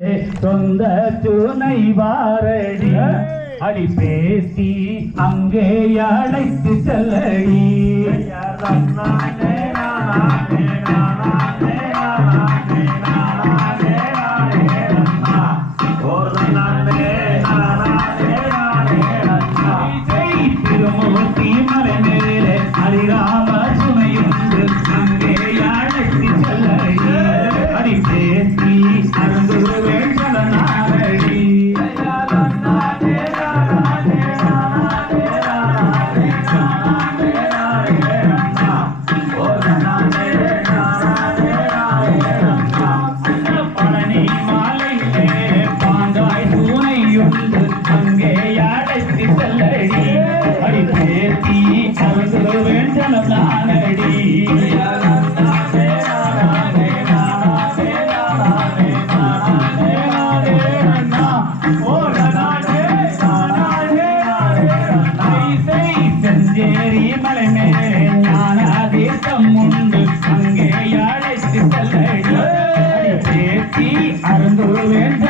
சொந்த துணை வாரடி அடி பேசி அங்கே அழைத்து செல்லடி திருமூர்த்தி மலை மேலே அடிராம சுமையுண்டு அங்கே அழைத்து செல்லடி அடி பேசி அருந்து வேண்டனாரடி பழனி மாலையிலே பாங்காய் பூனையுண்டு அங்கே அழைத்து செல்லடி அடி பேசி அருந்து வேண்டனாரடி செஞ்சேரி மலை மேலே ஞான தேசம் உண்டு அங்கே அழைத்து செல்லடி பேசி அருந்து வேண்ட